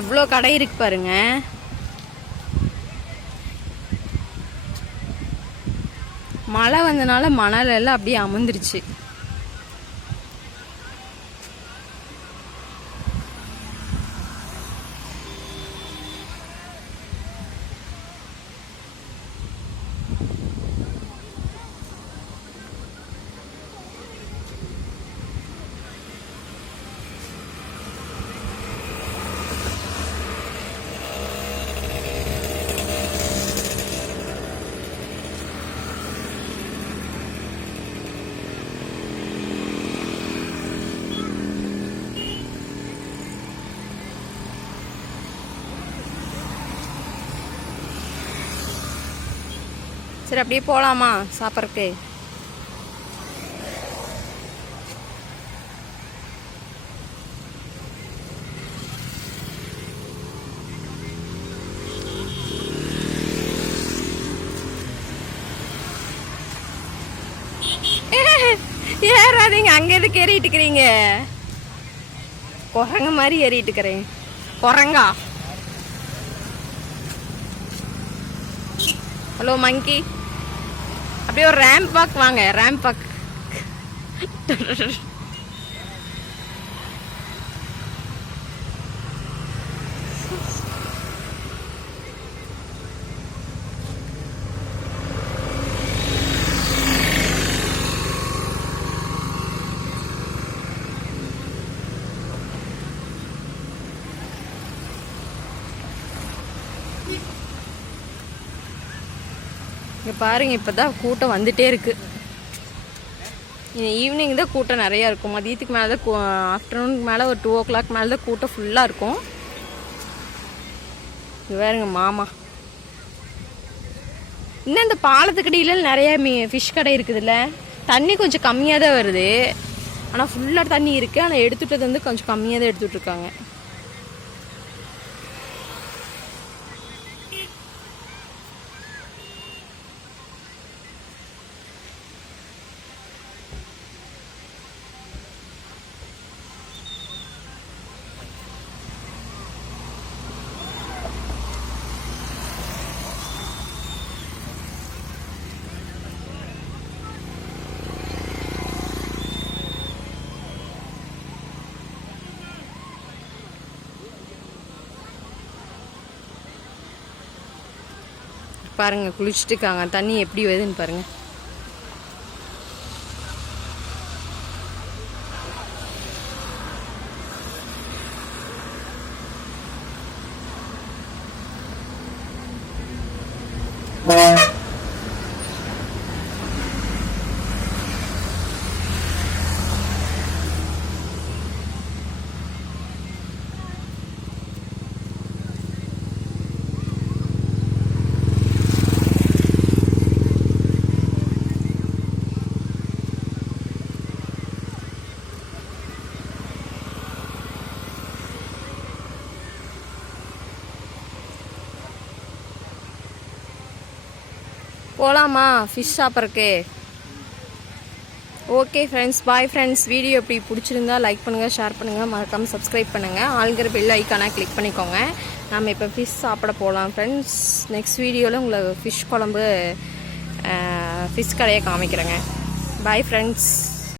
எவ்வளோ கடை இருக்கு பாருங்க. மழை வந்தனால மணல் எல்லாம் அப்படியே அமர்ந்துருச்சு. சரி அப்படியே போகலாமா சாப்பிட்றக்கு? ஏறாதீங்க, அங்கே எதுக்கு ஏறிட்டு இருக்கிறீங்க? குரங்க மாதிரி ஏறிட்டு இருக்கிறேன். குரங்கா? ஹலோ மங்கி, அப்படியே ஒரு ரேம்ப் வாக் வாங்க. Ramp walk. இங்கே பாருங்க, இப்போ தான் கூட்டம் வந்துட்டே இருக்கு. ஈவினிங் தான் கூட்டம் நிறையா இருக்கும். மதியத்துக்கு மேலே தான், ஆஃப்டர்நூனுக்கு மேலே ஒரு 2 o'clock மேலே தான் கூட்டம் ஃபுல்லாக இருக்கும். இங்கே பாருங்க மாமா. இன்னும் இந்த பாலத்துக்கடியில் நிறைய ஃபிஷ் கடை இருக்குதுல்ல. தண்ணி கொஞ்சம் கம்மியாக தான் வருது, ஆனால் ஃபுல்லாக தண்ணி இருக்குது. ஆனால் எடுத்துகிட்டது வந்து கொஞ்சம் கம்மியாக தான் எடுத்துகிட்ருக்காங்க. பாருங்க குளிச்சுட்டு இருக்காங்க. தண்ணி எப்படி வருதுன்னு பாருங்க. போகலாமா ஃபிஷ் சாப்பிட்றக்கு? Okay friends, bye friends. Video எப்படி பிடிச்சிருந்தா லைக் பண்ணுங்கள், ஷேர் பண்ணுங்கள், மறக்காமல் சப்ஸ்கிரைப் பண்ணுங்கள். ஆளுங்கிற பெல் ஐக்கானாக கிளிக் பண்ணிக்கோங்க. நம்ம இப்போ ஃபிஷ் சாப்பிட போகலாம் ஃப்ரெண்ட்ஸ். நெக்ஸ்ட் வீடியோவில் உங்களுக்கு ஃபிஷ் குழம்பு, ஃபிஷ் கடையை காமிக்கிறேங்க. Bye friends.